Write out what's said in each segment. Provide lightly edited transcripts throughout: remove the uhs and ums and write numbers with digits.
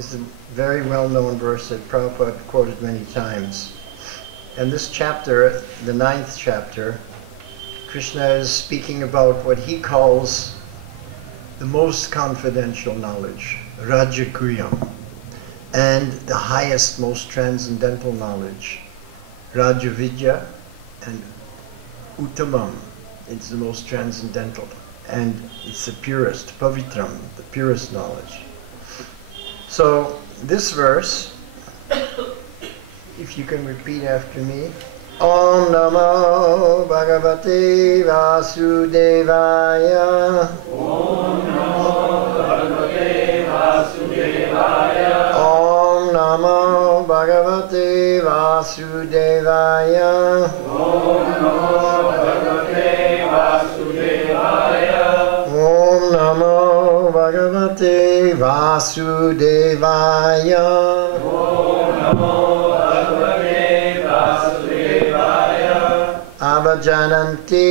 is a very well-known verse that Prabhupada quoted many times. And this chapter, the 9th chapter, Krishna is speaking about what he calls the most confidential knowledge, Rajakriyam, and the highest, most transcendental knowledge, Rajavidya, and Uttamam. It's the most transcendental, and it's the purest, Pavitram, the purest knowledge. So this verse, if you can repeat after me. Om Namo Bhagavate Vasudevaya. Om Namo Bhagavate Vasudevaya. Om Namo Bhagavate Vasudevaya. Om Namo Bhagavate Vasudevaya. Om Namo Bhagavate Vasudevaya. Om Namo Bhagavate Vasudevaya. Avajananti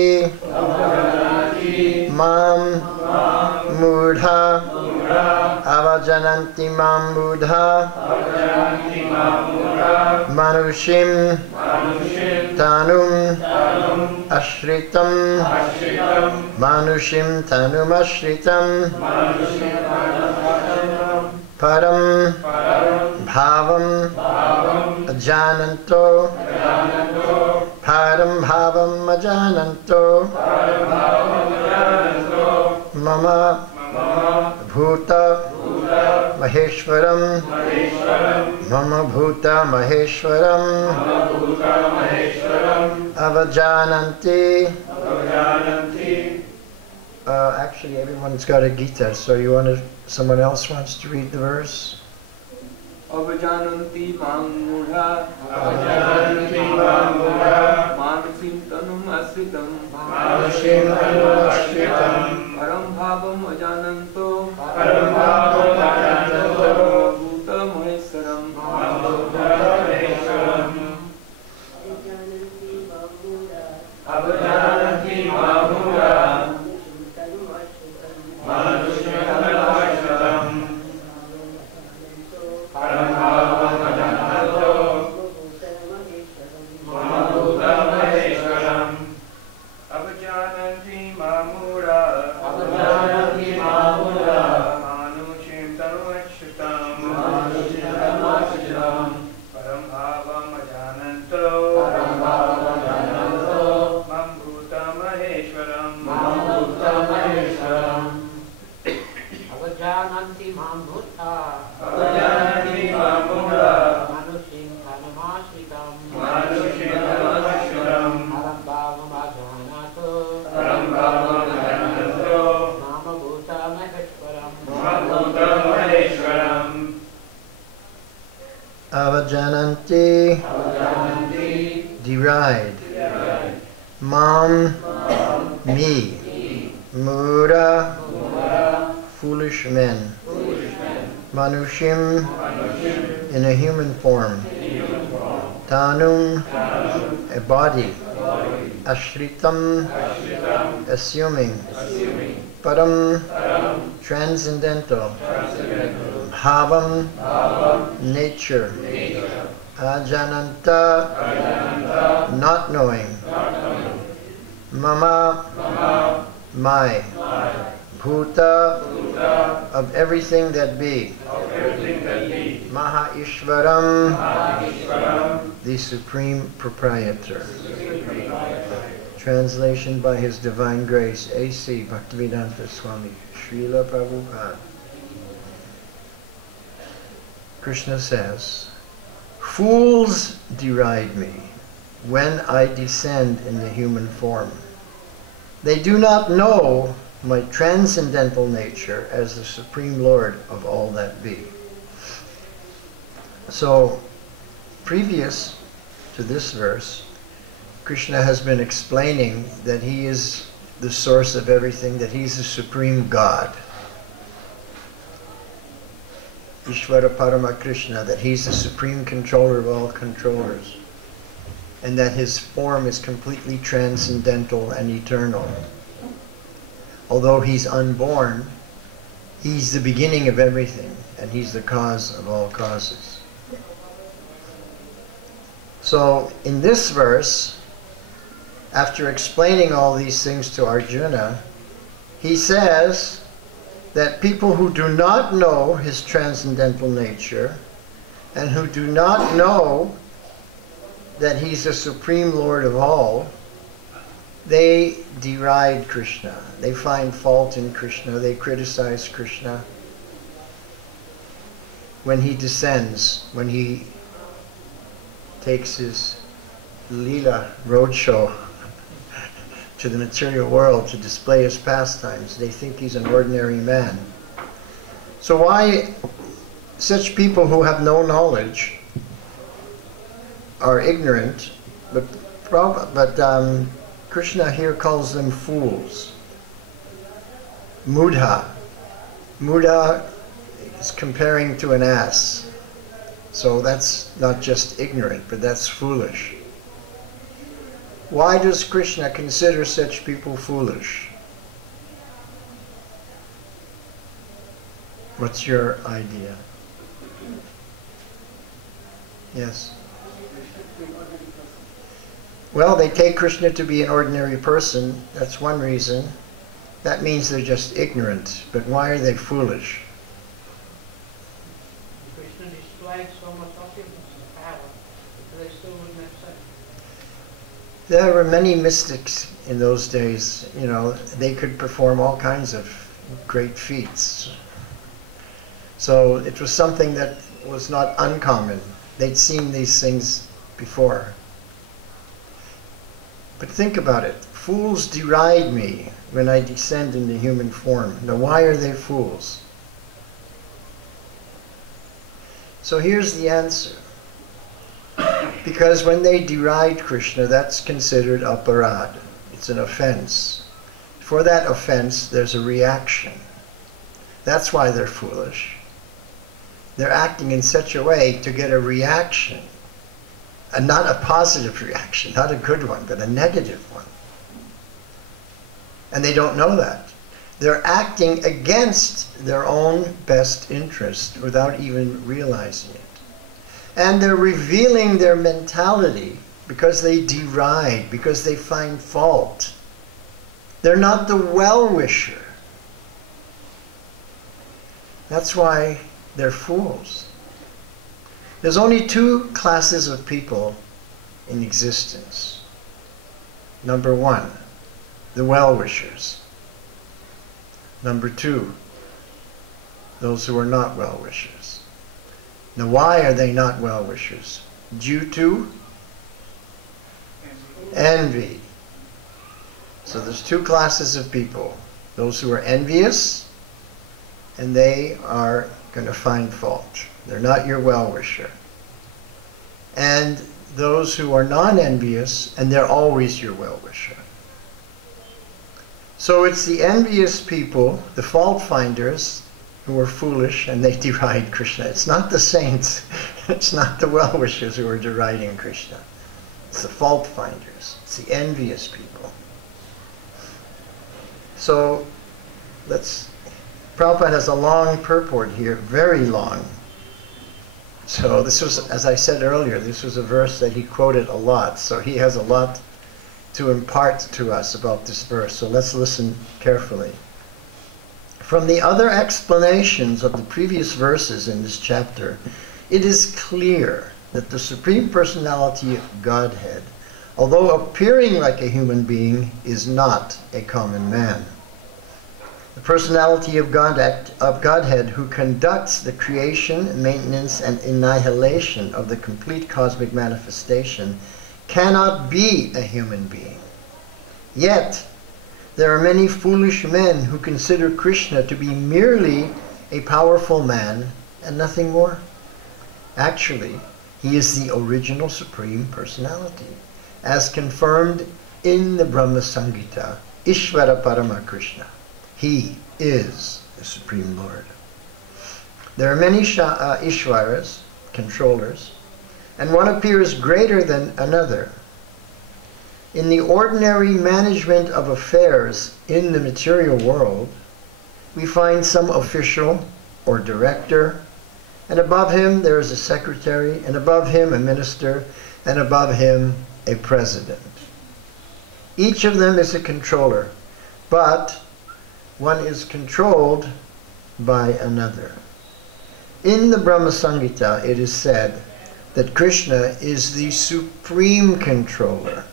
Mam Mudha. Avajananti Mam Mudha. Manushim Tanum Ashritam. Manushim Tanum Ashritam. Param Bhavam Ajananto. Param Bhavam Ajananto. Mama Bhuta Maheshwaram. Mama Bhuta Maheshwaram. Avajananti. Actually, everyone's got a Gita, so someone else wants to read the verse? Avajananti Mamudha. Avajananti Mamudha. Manushim Tanum Asritam. Manushim Tanum Asritam. Param Bhavam Ajananto. Param Bhavam Ajananto. Bhuta Maheshwaram. Bhuta Maheshwaram. Avajananti Mamudha. Manushim Tanum Asritam. Param Bhavam Ajananto. Bhuta Maheshwaram. Avajananti Mamudha. Avajananti Mamudha. Manushim Tanum Asritam. Manushim Tanum Asritam. Param Bhavam Ajananto. Param Bhavam Ajananto. Bhuta Maheshwaram. Bhuta Maheshwaram. Avajananti Mamudha. Avajananti Mamudha. Manushim Tanamashritam. Manushim Tanum Asritam. Param Bhavam Ajananto. Param Bhavam Ajananto. Nama Bhuta Maheshwaram. Bhuta Maheshwaram. Avajananti. Avajananti. Deride. Mam. Me. Mura. Foolish men. Manushim. In a human form. Tanum. A body. Ashritam. Assuming. Param. Transcendental. Bhavam. Nature. Ajananta. Not knowing. Mama. My. Bhuta. Of everything that be. Maha Ishvaram. The Supreme Proprietor. Translation by His Divine Grace, A.C. Bhaktivedanta Swami, Srila Prabhupada. Krishna says, fools deride me when I descend in the human form. They do not know my transcendental nature as the Supreme Lord of all that be. So, previous to this verse, Krishna has been explaining that He is the source of everything, that He's the Supreme God. Ishvara Parama Krishna, that He's the Supreme Controller of all controllers, and that His form is completely transcendental and eternal. Although He's unborn, He's the beginning of everything, and he's the cause of all causes. So in this verse, after explaining all these things to Arjuna, he says that people who do not know his transcendental nature and who do not know that he's the Supreme Lord of all, they deride Krishna. They find fault in Krishna. They criticize Krishna when he descends, when he takes his Leela roadshow to the material world to display his pastimes. They think he's an ordinary man. So why such people who have no knowledge are ignorant, but Krishna here calls them fools. Mudha. Mudha is comparing to an ass. So that's not just ignorant, but that's foolish. Why does Krishna consider such people foolish? What's your idea? Yes? Well, they take Krishna to be an ordinary person. That's one reason. That means they're just ignorant. But why are they foolish? Krishna displayed so much opulence and power, but they still wouldn't accept. There were many mystics in those days. You know, they could perform all kinds of great feats. So it was something that was not uncommon. They'd seen these things before. But think about it. Fools deride me when I descend into human form. Now, why are they fools? So here's the answer. Because when they deride Krishna, that's considered aparad. It's an offense. For that offense, there's a reaction. That's why they're foolish. They're acting in such a way to get a reaction. And not a positive reaction, not a good one, but a negative one. And they don't know that. They're acting against their own best interest without even realizing it. And they're revealing their mentality because they deride, because they find fault. They're not the well-wisher. That's why they're fools. There's only two classes of people in existence. Number one, the well-wishers. Number two, those who are not well-wishers. Now, why are they not well-wishers? Due to envy. So there's two classes of people. Those who are envious, and they are going to find fault. They're not your well-wisher. And those who are non-envious, and they're always your well-wisher. So it's the envious people, the fault-finders, who are foolish and they deride Krishna. It's not the saints. It's not the well-wishers who are deriding Krishna. It's the fault-finders. It's the envious people. So Prabhupada has a long purport here, very long. So this was, as I said earlier, this was a verse that he quoted a lot. So he has a lot to impart to us about this verse. So let's listen carefully. From the other explanations of the previous verses in this chapter, it is clear that the Supreme Personality of Godhead, although appearing like a human being, is not a common man. The personality of Godhead who conducts the creation, maintenance, and annihilation of the complete cosmic manifestation cannot be a human being. Yet, there are many foolish men who consider Krishna to be merely a powerful man and nothing more. Actually, he is the original Supreme Personality, as confirmed in the Brahma Samhita, Ishvara Parama Krishna. He is the Supreme Lord. There are many Ishwaras, controllers, and one appears greater than another. In the ordinary management of affairs in the material world, we find some official or director, and above him there is a secretary, and above him a minister, and above him a president. Each of them is a controller, but one is controlled by another. In the Brahma Samhita, it is said that Krishna is the supreme controller.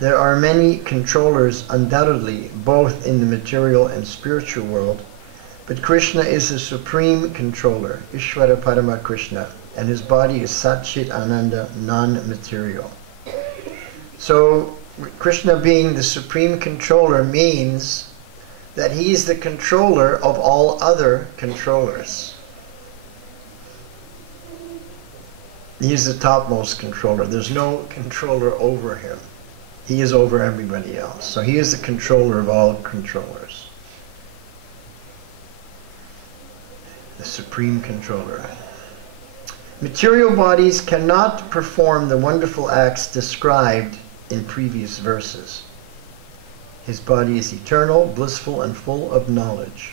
There are many controllers, undoubtedly, both in the material and spiritual world, but Krishna is the supreme controller, Ishvara Parama Krishna, and his body is Satchit Ananda, non-material. So, Krishna being the supreme controller means that he is the controller of all other controllers. He is the topmost controller. There's no controller over him. He is over everybody else. So he is the controller of all controllers. The supreme controller. Material bodies cannot perform the wonderful acts described in previous verses. His body is eternal, blissful, and full of knowledge.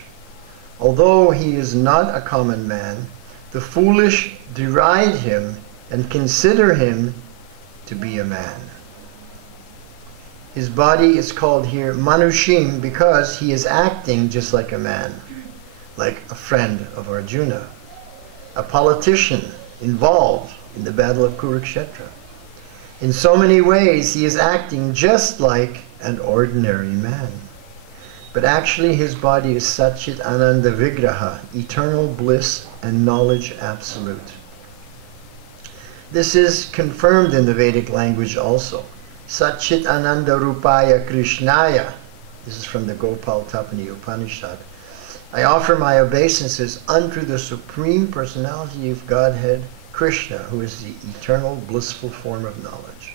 Although he is not a common man, the foolish deride him and consider him to be a man. His body is called here Manushim because he is acting just like a man, like a friend of Arjuna, a politician involved in the battle of Kurukshetra. In so many ways, he is acting just like an ordinary man. But actually, his body is Satchit Ananda Vigraha, eternal bliss and knowledge absolute. This is confirmed in the Vedic language also. Satchit Ananda Rupaya Krishnaya. This is from the Gopal Tapani Upanishad. I offer my obeisances unto the Supreme Personality of Godhead, Krishna, who is the eternal blissful form of knowledge.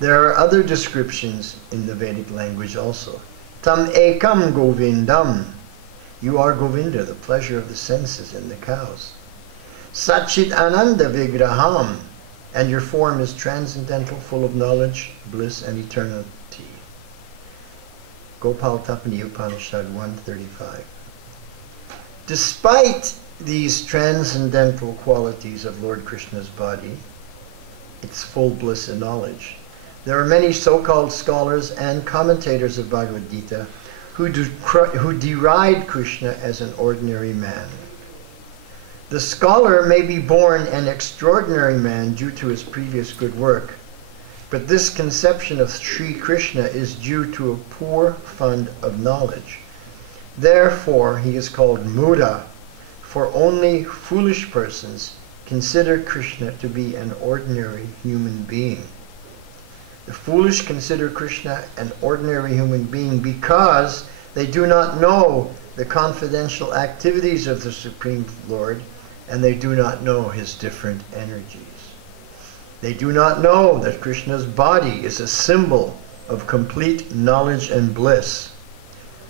There are other descriptions in the Vedic language also. Tam ekam govindam. You are Govinda, the pleasure of the senses and the cows. Satchit Ananda Vigraham. And your form is transcendental, full of knowledge, bliss, and eternity. Gopal Tapani Upanishad 135. Despite these transcendental qualities of Lord Krishna's body, its full bliss and knowledge, there are many so-called scholars and commentators of Bhagavad Gita who deride Krishna as an ordinary man. The scholar may be born an extraordinary man due to his previous good work, but this conception of Sri Krishna is due to a poor fund of knowledge. Therefore, he is called Muda, for only foolish persons consider Krishna to be an ordinary human being. The foolish consider Krishna an ordinary human being because they do not know the confidential activities of the Supreme Lord, and they do not know his different energies. They do not know that Krishna's body is a symbol of complete knowledge and bliss.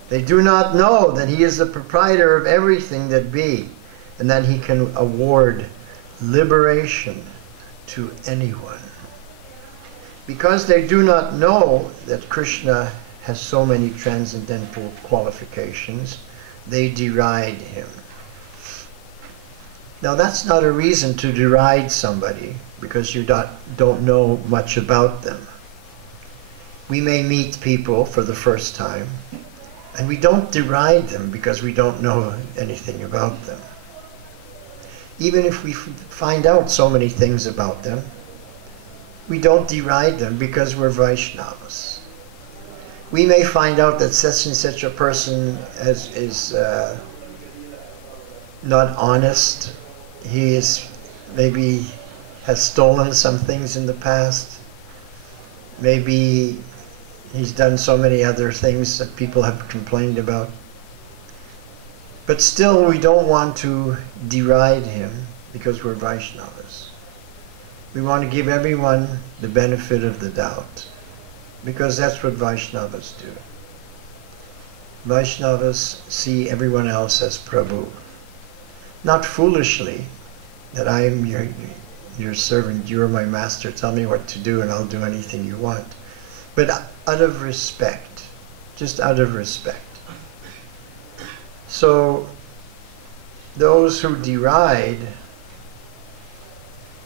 They do not know that he is the proprietor of everything that be, and that he can award liberation to anyone. Because they do not know that Krishna has so many transcendental qualifications, they deride him. Now that's not a reason to deride somebody because you don't know much about them. We may meet people for the first time and we don't deride them because we don't know anything about them. Even if we find out so many things about them, we don't deride them because we're Vaishnavas. We may find out that such and such a person is not honest. He maybe has stolen some things in the past. Maybe he's done so many other things that people have complained about. But still, we don't want to deride him because we're Vaishnavas. We want to give everyone the benefit of the doubt because that's what Vaishnavas do. Vaishnavas see everyone else as Prabhu. Not foolishly, that I am your servant, you are my master, tell me what to do and I'll do anything you want. But out of respect, just out of respect. So those who deride,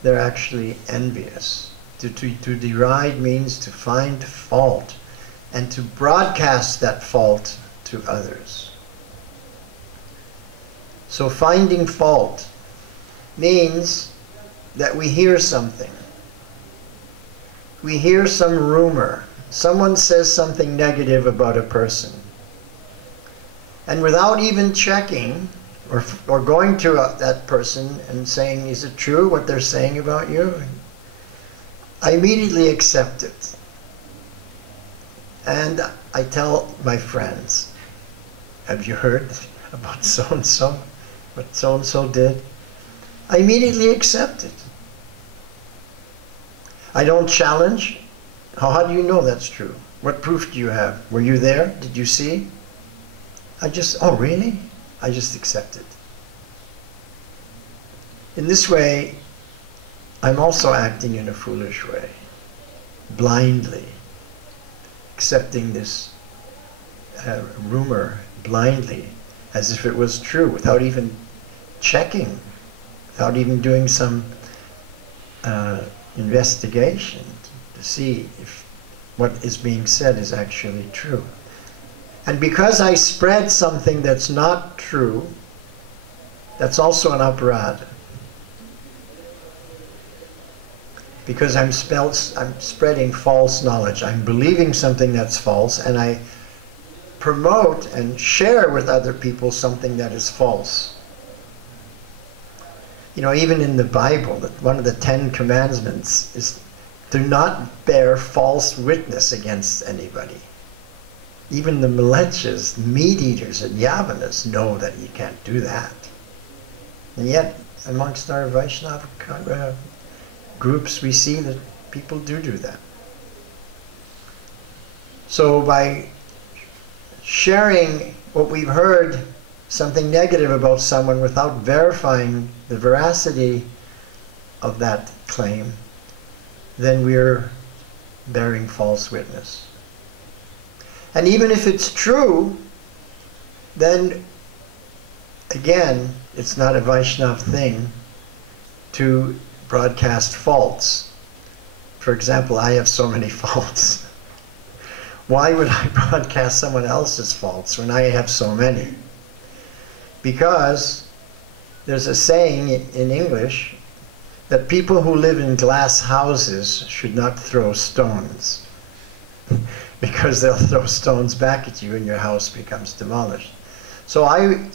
they're actually envious. To deride means to find fault and to broadcast that fault to others. So finding fault means that we hear something. We hear some rumor. Someone says something negative about a person. And without even checking or going to that person and saying, is it true what they're saying about you? I immediately accept it. And I tell my friends, have you heard about so-and-so? What so-and-so did? I immediately accept it. I don't challenge. How do you know that's true? What proof do you have? Were you there? Did you see? Oh really? I just accept it. In this way, I'm also acting in a foolish way, blindly, accepting this rumor blindly, as if it was true, without even checking, without even doing some investigation to see if what is being said is actually true. And because I spread something that's not true, that's also an aparadha. Because I'm spreading false knowledge. I'm believing something that's false, and I promote and share with other people something that is false. You know, even in the Bible, one of the 10 commandments is do not bear false witness against anybody. Even the Mlechas, meat eaters and Yavanas know that you can't do that. And yet, amongst our Vaishnava groups, we see that people do that. So by sharing what we've heard, something negative about someone without verifying the veracity of that claim, then we're bearing false witness. And even if it's true, then again, it's not a Vaishnava thing to broadcast faults. For example, I have so many faults. Why would I broadcast someone else's faults when I have so many? Because there's a saying in English that people who live in glass houses should not throw stones, because they'll throw stones back at you and your house becomes demolished. So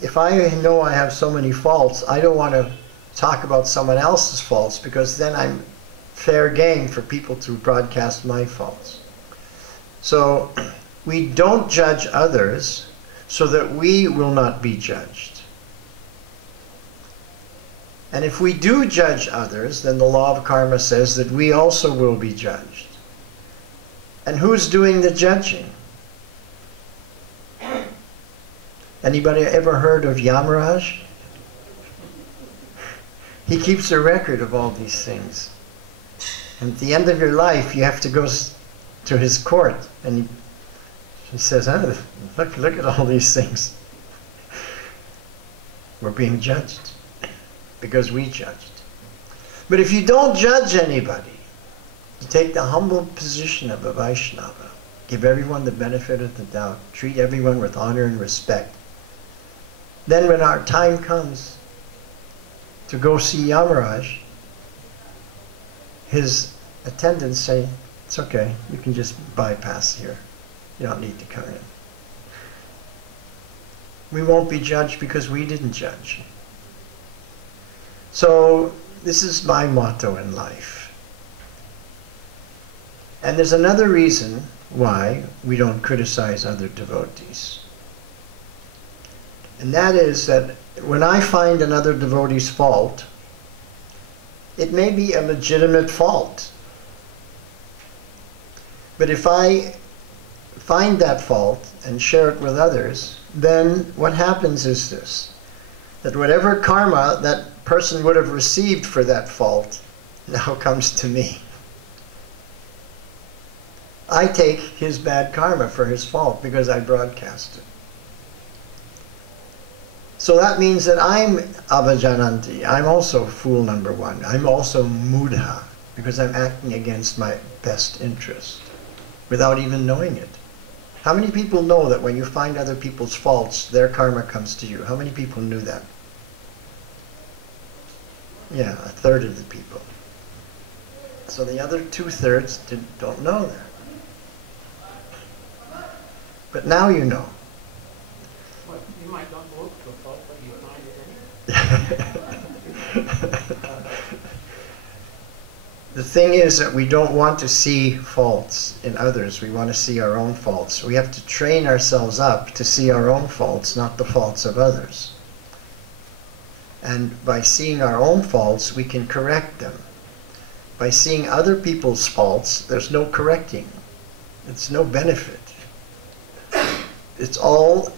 if I know I have so many faults, I don't want to talk about someone else's faults, because then I'm fair game for people to broadcast my faults. So we don't judge others so that we will not be judged. And if we do judge others, then the law of karma says that we also will be judged. And who's doing the judging? Anybody ever heard of Yamaraj? He keeps a record of all these things. And at the end of your life, you have to go to his court. And he says, oh, look at all these things. We're being judged because we judged. But if you don't judge anybody, you take the humble position of a Vaishnava, give everyone the benefit of the doubt, treat everyone with honor and respect, then when our time comes to go see Yamaraj, his attendants say, it's okay, you can just bypass here. You don't need to come in. We won't be judged because we didn't judge. So this is my motto in life. And there's another reason why we don't criticize other devotees. And that is that when I find another devotee's fault, it may be a legitimate fault. But if I find that fault and share it with others, then what happens is this, that whatever karma that person would have received for that fault now comes to me. I take his bad karma for his fault because I broadcast it. So that means that I'm avajananti. I'm also fool number one. I'm also mudha, because I'm acting against my best interest without even knowing it. How many people know that when you find other people's faults, their karma comes to you? How many people knew that? Yeah, a third of the people. So the other 2/3 don't know that. But now you know. Well, you might not look for fault, but you find it anyway. The thing is that we don't want to see faults in others. We want to see our own faults. We have to train ourselves up to see our own faults, not the faults of others. And by seeing our own faults, we can correct them. By seeing other people's faults, there's no correcting. It's no benefit. It's all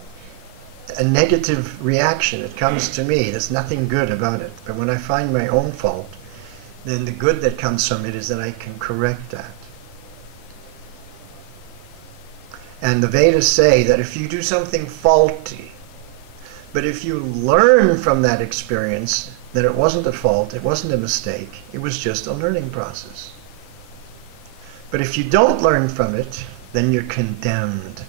a negative reaction. It comes to me. There's nothing good about it. But when I find my own fault, then the good that comes from it is that I can correct that. And the Vedas say that if you do something faulty, but if you learn from that experience that it wasn't a fault, it wasn't a mistake, it was just a learning process. But if you don't learn from it, then you're condemned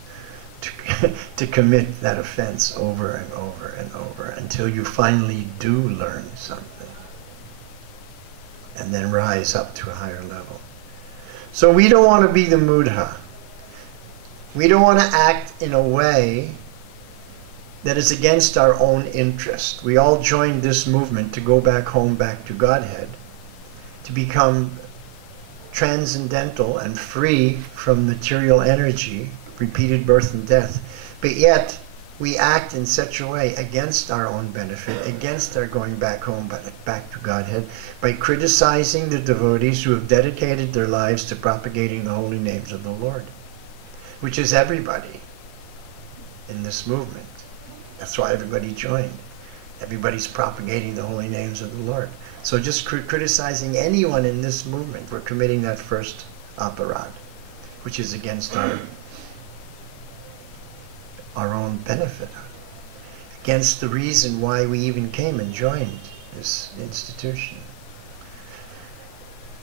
to commit that offense over and over and over until you finally do learn something and then rise up to a higher level. So we don't want to be the mudha. We don't want to act in a way that is against our own interest. We all joined this movement to go back home, back to Godhead, to become transcendental and free from material energy, repeated birth and death. But yet, we act in such a way against our own benefit, against our going back home, back to Godhead, by criticizing the devotees who have dedicated their lives to propagating the holy names of the Lord, which is everybody in this movement. That's why everybody joined. Everybody's propagating the holy names of the Lord. So just criticizing anyone in this movement, we're committing that first aparad, which is against our own benefit, against the reason why we even came and joined this institution.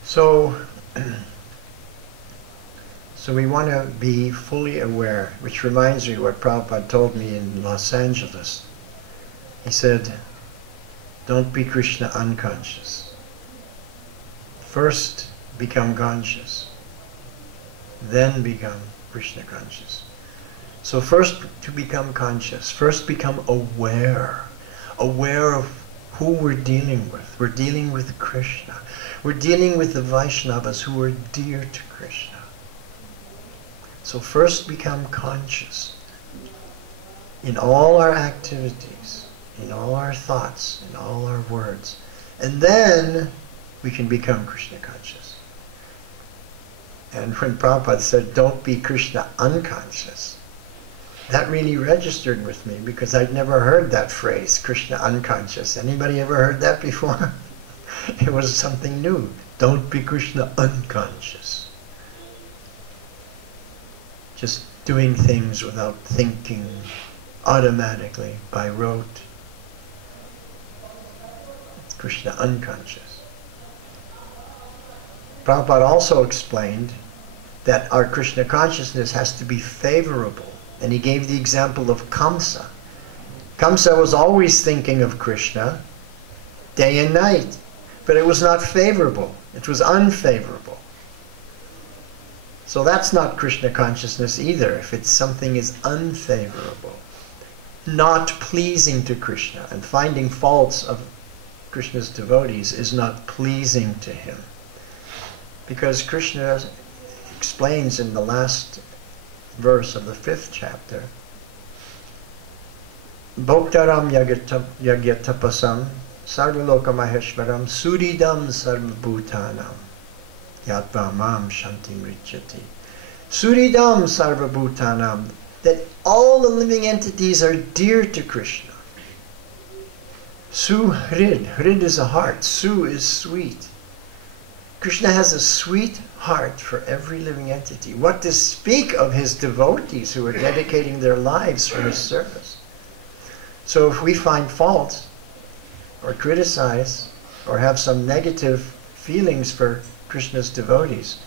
So we want to be fully aware, which reminds me what Prabhupada told me in Los Angeles. He said, don't be Krishna unconscious. First become conscious, then become Krishna conscious. So first to become conscious, first become aware of who we're dealing with. We're dealing with Krishna. We're dealing with the Vaishnavas who are dear to Krishna. So first become conscious in all our activities, in all our thoughts, in all our words. And then we can become Krishna conscious. And when Prabhupada said, don't be Krishna unconscious, that really registered with me because I'd never heard that phrase, Krishna unconscious. Anybody ever heard that before? It was something new. Don't be Krishna unconscious. Just doing things without thinking, automatically, by rote. It's Krishna unconscious. Prabhupada also explained that our Krishna consciousness has to be favorable. And he gave the example of Kamsa. Kamsa was always thinking of Krishna day and night, but it was not favorable. It was unfavorable. So that's not Krishna consciousness either, if it's something is unfavorable, not pleasing to Krishna, and finding faults of Krishna's devotees is not pleasing to him. Because Krishna explains in the last verse of the 5th chapter, Bhoktaram yagyatapasam sarvaloka maheshvaram suridam sarvabhutanam yatva mam shantim richati. Suridam sarvabhutanam, that all the living entities are dear to Krishna. Suhrid, hrid is a heart, su is sweet. Krishna has a sweet heart for every living entity. What to speak of his devotees who are dedicating their lives for his service? So if we find fault or criticize or have some negative feelings for Krishna's devotees,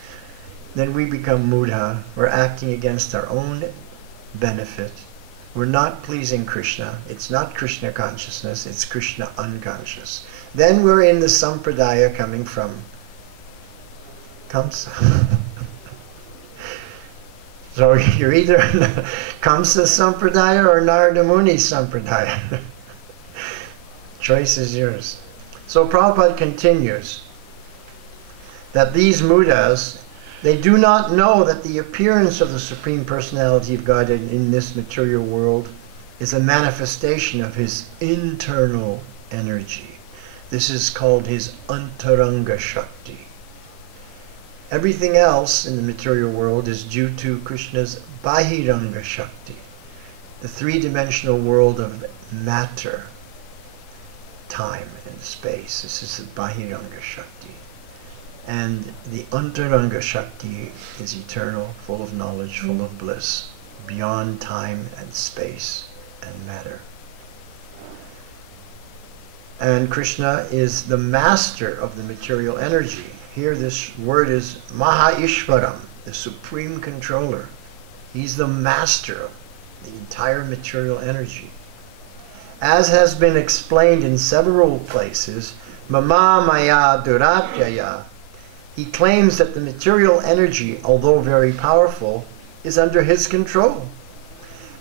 then we become mudha. We're acting against our own benefit. We're not pleasing Krishna. It's not Krishna consciousness, it's Krishna unconscious. Then we're in the sampradaya coming from Kamsa. So you're either in the Kamsa sampradaya or Narada Muni sampradaya. Choice is yours. So Prabhupada continues that these mudas, they do not know that the appearance of the Supreme Personality of Godhead in this material world is a manifestation of his internal energy. This is called his antaranga shakti. Everything else in the material world is due to Krishna's bahiranga shakti, the three-dimensional world of matter, time and space. This is the bahiranga shakti. And the antaranga shakti is eternal, full of knowledge, full of bliss, beyond time and space and matter. And Krishna is the master of the material energy. Here this word is Maha-Ishvaram, the supreme controller. He's the master of the entire material energy. As has been explained in several places, Mama Maya Duratyaya, he claims that the material energy, although very powerful, is under his control.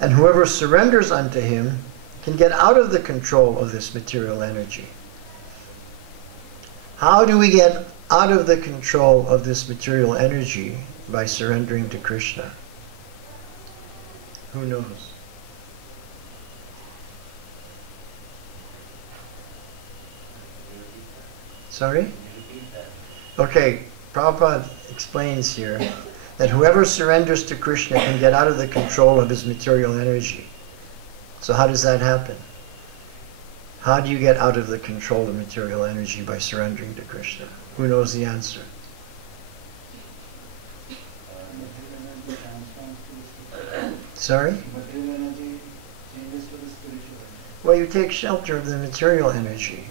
And whoever surrenders unto him can get out of the control of this material energy. How do we get out of the control of this material energy? By surrendering to Krishna. Who knows? Sorry? Okay, Prabhupada explains here that whoever surrenders to Krishna can get out of the control of his material energy. So how does that happen? How do you get out of the control of material energy by surrendering to Krishna? Who knows the answer? Sorry? Well, you take shelter of the material energy.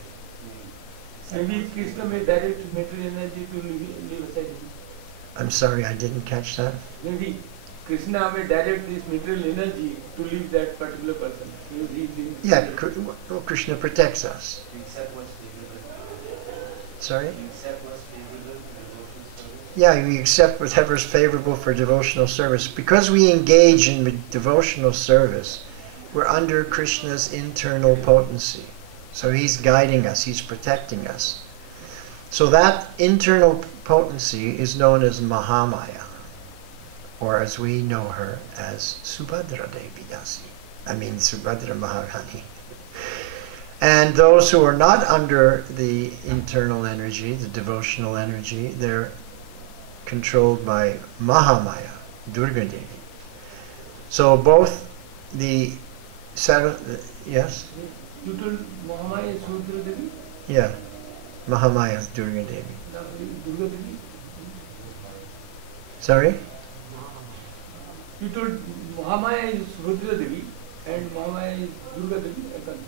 Maybe Krishna may direct material energy to leave aside. I'm sorry, I didn't catch that. Maybe Krishna may direct this material energy to leave that particular person. Yeah, well, Krishna protects us. Sorry? Yeah, we accept whatever's favorable for devotional service. Because we engage in devotional service, we're under Krishna's internal potency. So he's guiding us, he's protecting us. So that internal potency is known as Mahamaya, or as we know her as Subhadra Devi Dasi. I mean Subhadra Maharani. And those who are not under the internal energy, the devotional energy, they're controlled by Mahamaya, Durga Devi. So both the yes? You told Mahamaya is Durga Devi? Yeah, Mahamaya is Durga Devi. Durga Devi? Sorry? You told Mahamaya is Rudra Devi and Mahamaya is Durga Devi?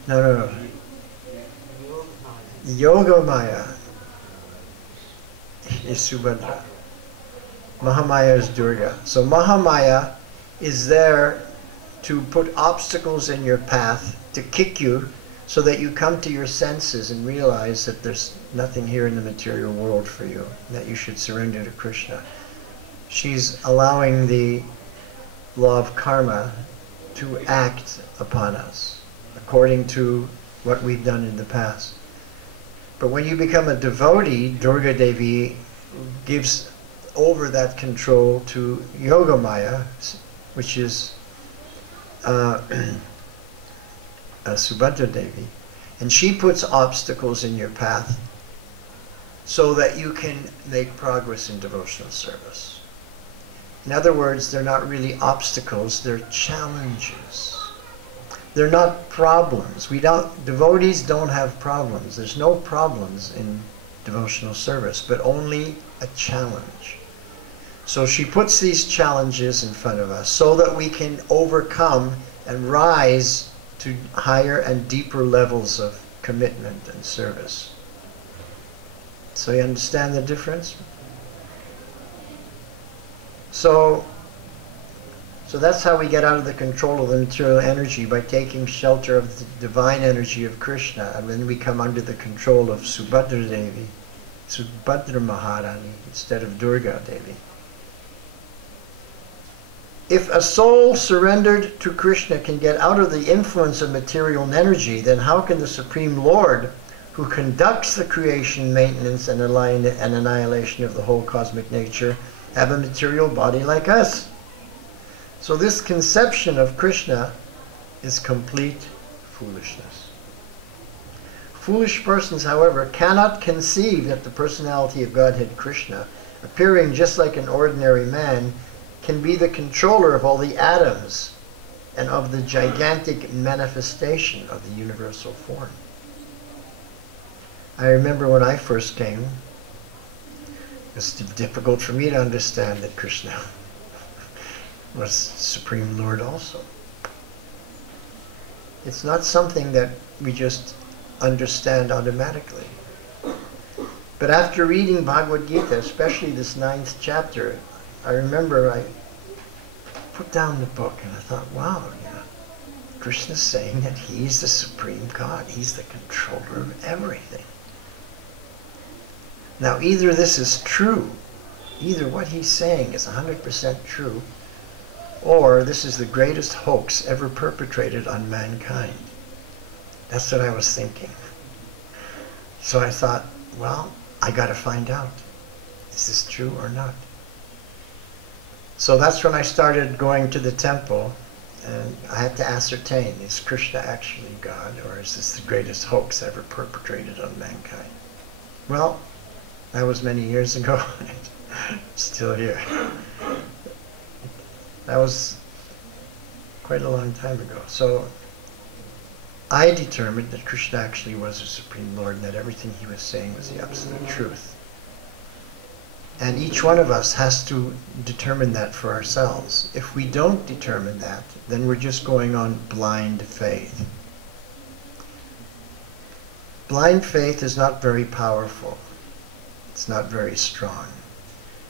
No. Yoga Maya is Subhadra. Mahamaya is Durga. So Mahamaya is there to put obstacles in your path, to kick you, so that you come to your senses and realize that there's nothing here in the material world for you, that you should surrender to Krishna. She's allowing the law of karma to act upon us according to what we've done in the past. But when you become a devotee, Durga Devi gives over that control to Yoga Maya, which is Subhadra Devi, and she puts obstacles in your path so that you can make progress in devotional service. In other words, they're not really obstacles, they're challenges. They're not problems. Devotees don't have problems. There's no problems in devotional service, but only a challenge. So she puts these challenges in front of us so that we can overcome and rise to higher and deeper levels of commitment and service. So you understand the difference? So that's how we get out of the control of the material energy, by taking shelter of the divine energy of Krishna, and then we come under the control of Subhadra Devi, Subhadra Maharani, instead of Durga Devi. If a soul surrendered to Krishna can get out of the influence of material energy, then how can the Supreme Lord, who conducts the creation, maintenance, and annihilation of the whole cosmic nature, have a material body like us? So this conception of Krishna is complete foolishness. Foolish persons, however, cannot conceive that the personality of Godhead Krishna, appearing just like an ordinary man, can be the controller of all the atoms and of the gigantic manifestation of the universal form. I remember when I first came, it was difficult for me to understand that Krishna was Supreme Lord also. It's not something that we just understand automatically. But after reading Bhagavad Gita, especially this 9th chapter, I remember I put down the book and I thought, wow, yeah, Krishna's saying that he's the Supreme God. He's the controller of everything. Now, either this is true, either what he's saying is 100% true, or this is the greatest hoax ever perpetrated on mankind. That's what I was thinking. So I thought, well, I got to find out. Is this true or not? So that's when I started going to the temple, and I had to ascertain, is Krishna actually God, or is this the greatest hoax ever perpetrated on mankind? Well, that was many years ago. Still here. That was quite a long time ago. So I determined that Krishna actually was the Supreme Lord, and that everything he was saying was the absolute truth. And each one of us has to determine that for ourselves. If we don't determine that, then we're just going on blind faith. Blind faith is not very powerful. It's not very strong.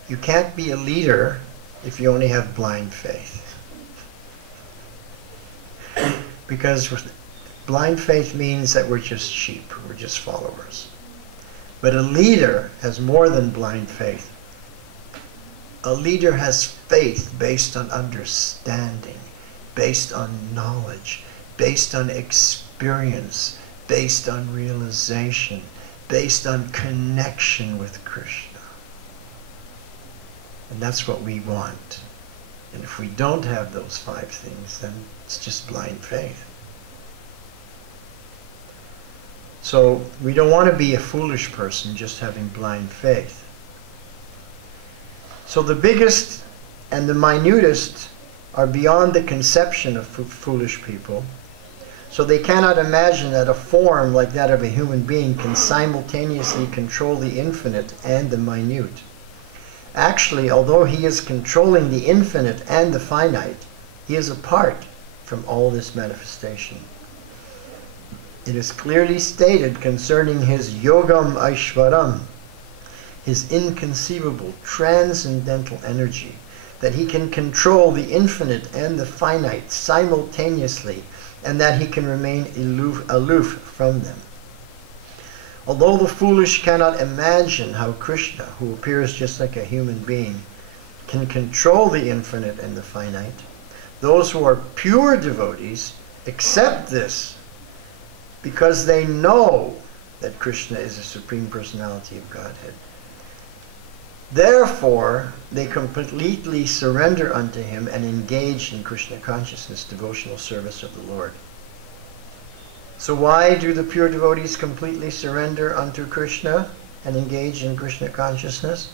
You can't be a leader if you only have blind faith. Because blind faith means that we're just sheep, we're just followers. But a leader has more than blind faith. A leader has faith based on understanding, based on knowledge, based on experience, based on realization, based on connection with Krishna. And that's what we want. And if we don't have those 5 things, then it's just blind faith. So we don't want to be a foolish person just having blind faith. So the biggest and the minutest are beyond the conception of foolish people. So they cannot imagine that a form like that of a human being can simultaneously control the infinite and the minute. Actually, although he is controlling the infinite and the finite, he is apart from all this manifestation. It is clearly stated concerning his Yogam Aishvaram, his inconceivable, transcendental energy, that he can control the infinite and the finite simultaneously, and that he can remain aloof from them. Although the foolish cannot imagine how Krishna, who appears just like a human being, can control the infinite and the finite, those who are pure devotees accept this because they know that Krishna is the Supreme Personality of Godhead. Therefore, they completely surrender unto him and engage in Krishna consciousness, devotional service of the Lord. So why do the pure devotees completely surrender unto Krishna and engage in Krishna consciousness?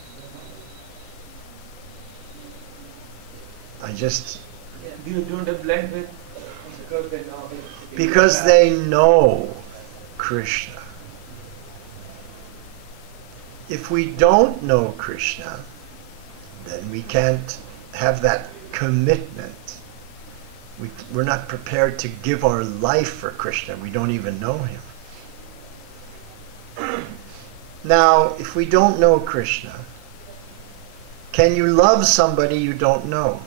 You don't have blind faith because they know. Because they know Krishna. If we don't know Krishna, then we can't have that commitment We're not prepared to give our life for Krishna. We don't even know him. Now, if we don't know Krishna, can you love somebody you don't know?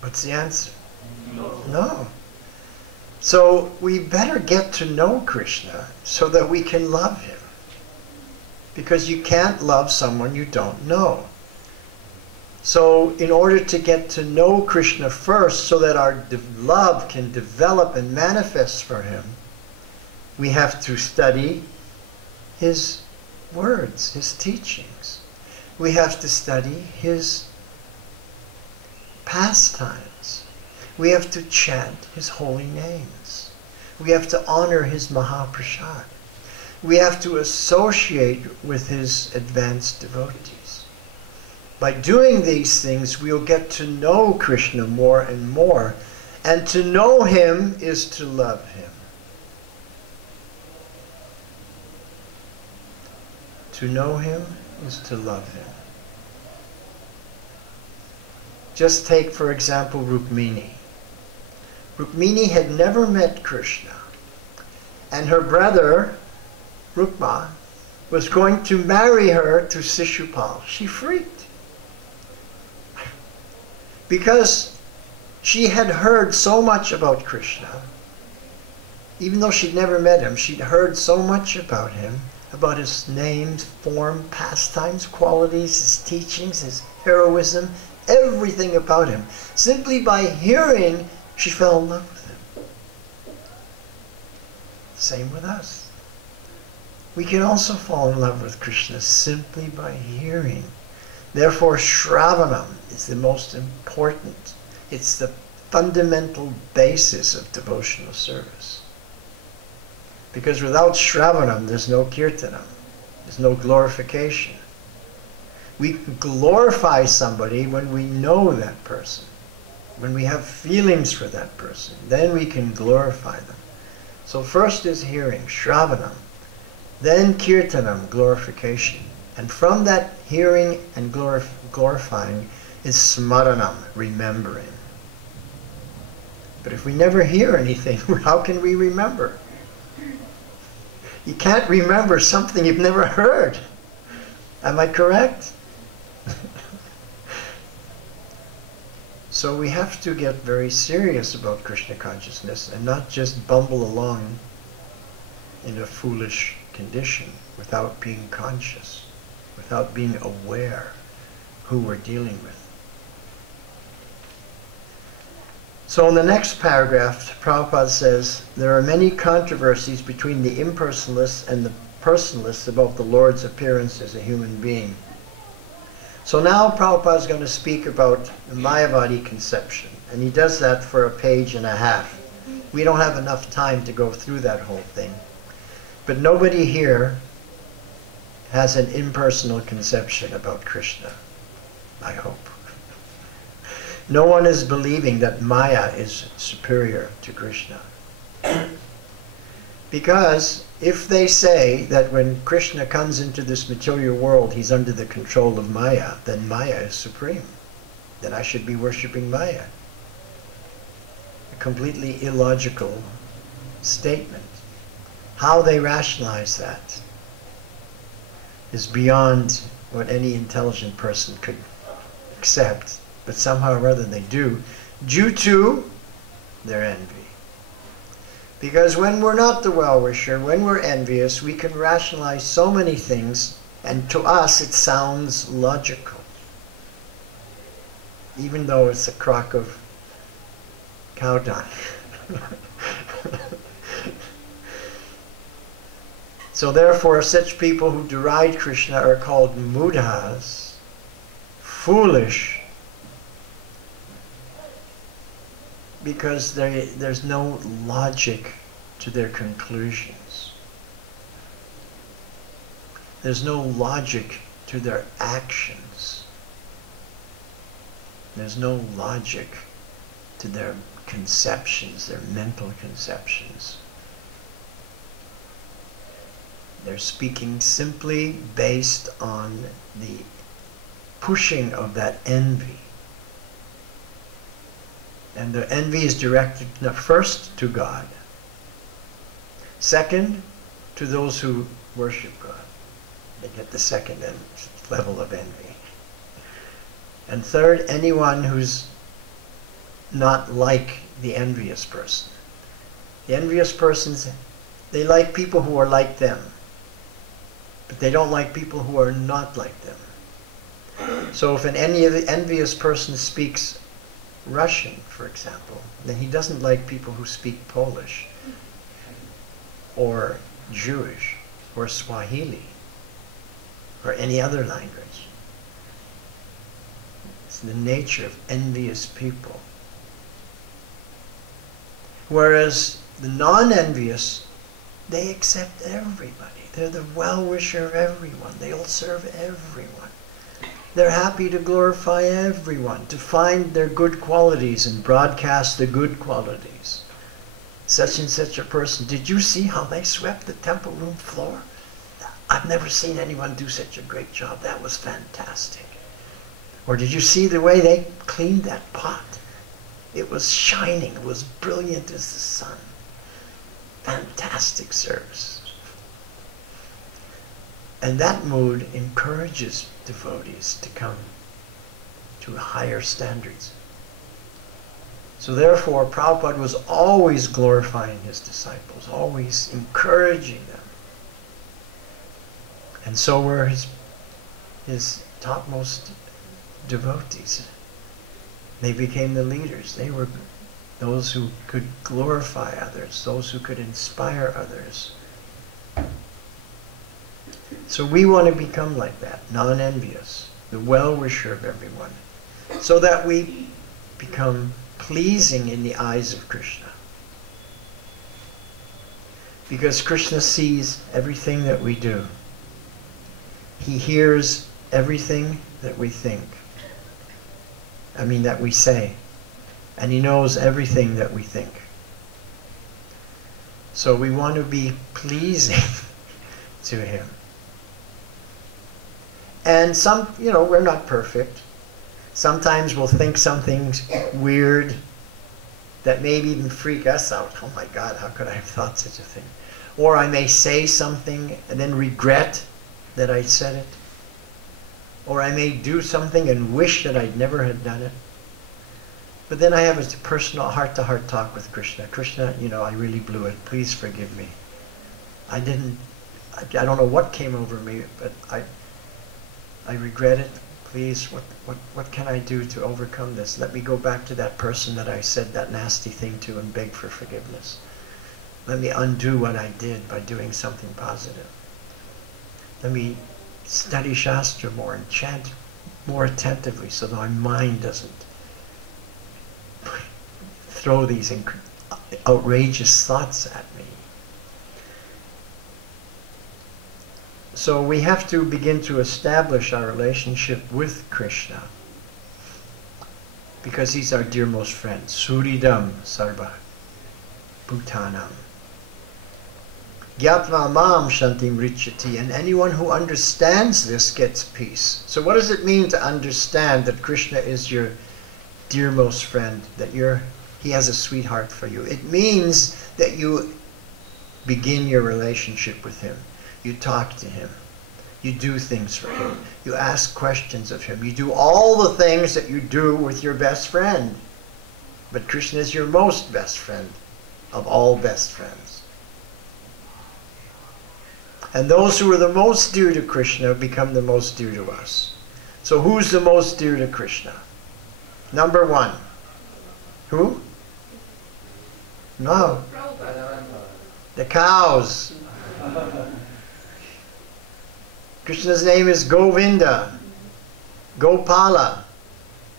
What's the answer? No. No. So we better get to know Krishna so that we can love him. Because you can't love someone you don't know. So in order to get to know Krishna first so that our love can develop and manifest for him, we have to study his words, his teachings. We have to study his pastimes. We have to chant his holy names. We have to honor his Mahaprasad. We have to associate with his advanced devotees. By doing these things, we'll get to know Krishna more and more. And to know him is to love him. To know him is to love him. Just take, for example, Rukmini. Rukmini had never met Krishna. And her brother, Rukma, was going to marry her to Shishupal. She freaked. Because she had heard so much about Krishna. Even though she'd never met him, she'd heard so much about him, about his name, form, pastimes, qualities, his teachings, his heroism, everything about him. Simply by hearing, she fell in love with him. Same with us. We can also fall in love with Krishna simply by hearing. Therefore, Shravanam is the most important. It's the fundamental basis of devotional service. Because without Shravanam, there's no Kirtanam. There's no glorification. We can glorify somebody when we know that person. When we have feelings for that person. Then we can glorify them. So first is hearing, Shravanam. Then Kirtanam, glorification. And from that hearing and glorifying is Smaranam, remembering. But if we never hear anything, how can we remember? You can't remember something you've never heard. Am I correct? So we have to get very serious about Krishna consciousness and not just bumble along in a foolish condition without being conscious, without being aware who we're dealing with. So in the next paragraph, Prabhupada says, there are many controversies between the impersonalists and the personalists about the Lord's appearance as a human being. So now Prabhupada is going to speak about the Mayavadi conception, and he does that for a page and a half. We don't have enough time to go through that whole thing. But nobody here has an impersonal conception about Krishna, I hope. No one is believing that Maya is superior to Krishna. Because if they say that when Krishna comes into this material world, he's under the control of Maya, then Maya is supreme. Then I should be worshipping Maya. A completely illogical statement. How they rationalize that is beyond what any intelligent person could accept. But somehow or other they do, due to their envy. Because when we're not the well-wisher, when we're envious, we can rationalize so many things, and to us it sounds logical. Even though it's a crock of cow dung. So therefore, such people who deride Krishna are called mudhas, foolish, because there's no logic to their conclusions. There's no logic to their actions. There's no logic to their conceptions, their mental conceptions. They're speaking simply based on the pushing of that envy. And the envy is directed first to God. Second, to those who worship God. They get the second level of envy. And third, anyone who's not like the envious person. The envious persons, they like people who are like them. But they don't like people who are not like them. So if any of the envious person speaks Russian, for example, then he doesn't like people who speak Polish or Jewish or Swahili or any other language. It's the nature of envious people. Whereas the non-envious, they accept everybody. They're the well-wisher of everyone. They'll serve everyone. They're happy to glorify everyone, to find their good qualities and broadcast the good qualities. Such and such a person, did you see how they swept the temple room floor? I've never seen anyone do such a great job. That was fantastic. Or did you see the way they cleaned that pot? It was shining. It was brilliant as the sun. Fantastic service. And that mood encourages devotees to come to higher standards. So therefore, Prabhupada was always glorifying his disciples, always encouraging them. And so were his topmost devotees. They became the leaders. They were those who could glorify others, those who could inspire others. So we want to become like that, non-envious, the well-wisher of everyone, so that we become pleasing in the eyes of Krishna. Because Krishna sees everything that we do. He hears everything that we think. That we say. And he knows everything that we think. So we want to be pleasing to him. And we're not perfect. Sometimes we'll think something weird that may even freak us out. Oh my God, how could I have thought such a thing? Or I may say something and then regret that I said it. Or I may do something and wish that I'd never had done it. But then I have a personal heart-to-heart talk with Krishna. Krishna, I really blew it. Please forgive me. I don't know what came over me, but I regret it. Please, what can I do to overcome this? Let me go back to that person that I said that nasty thing to and beg for forgiveness. Let me undo what I did by doing something positive. Let me study Shastra more and chant more attentively so that my mind doesn't throw these outrageous thoughts at me. So we have to begin to establish our relationship with Krishna, because he's our dearmost friend. Suridam sarva bhutanam. Gyatva mam shantim richati. And anyone who understands this gets peace. So what does it mean to understand that Krishna is your dearmost friend, that he has a sweetheart for you? It means that you begin your relationship with him. You talk to him. You do things for him. You ask questions of him. You do all the things that you do with your best friend. But Krishna is your most best friend of all best friends. And those who are the most dear to Krishna become the most dear to us. So who's the most dear to Krishna? Number one. Who? No. The cows. Krishna's name is Govinda, Gopala.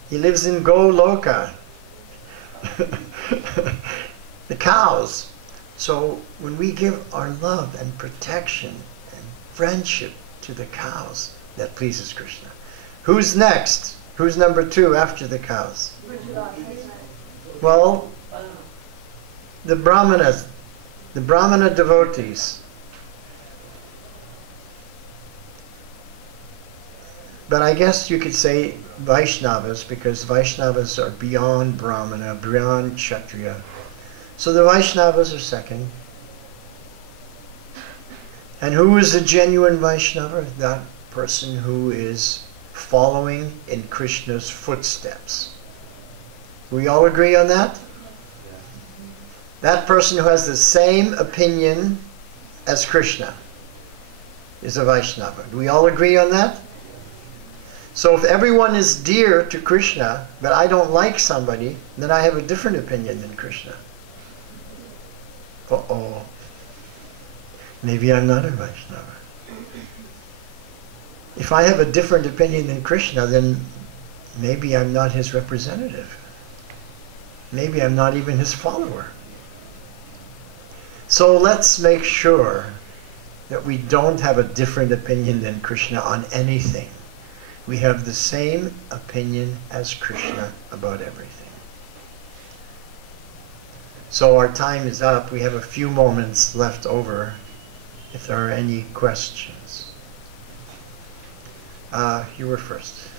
He lives in Goloka. The cows. So when we give our love and protection and friendship to the cows, that pleases Krishna. Who's next? Who's number two after the cows? Well, the Brahmanas, the Brahmana devotees. But I guess you could say Vaishnavas, because Vaishnavas are beyond Brahmana, beyond Kshatriya. So the Vaishnavas are second. And who is a genuine Vaishnava? That person who is following in Krishna's footsteps. We all agree on that? That person who has the same opinion as Krishna is a Vaishnava. Do we all agree on that? So if everyone is dear to Krishna, but I don't like somebody, then I have a different opinion than Krishna. Uh-oh. Maybe I'm not a Vaishnava. If I have a different opinion than Krishna, then maybe I'm not his representative. Maybe I'm not even his follower. So let's make sure that we don't have a different opinion than Krishna on anything. We have the same opinion as Krishna about everything. So our time is up. We have a few moments left over if there are any questions. You were first.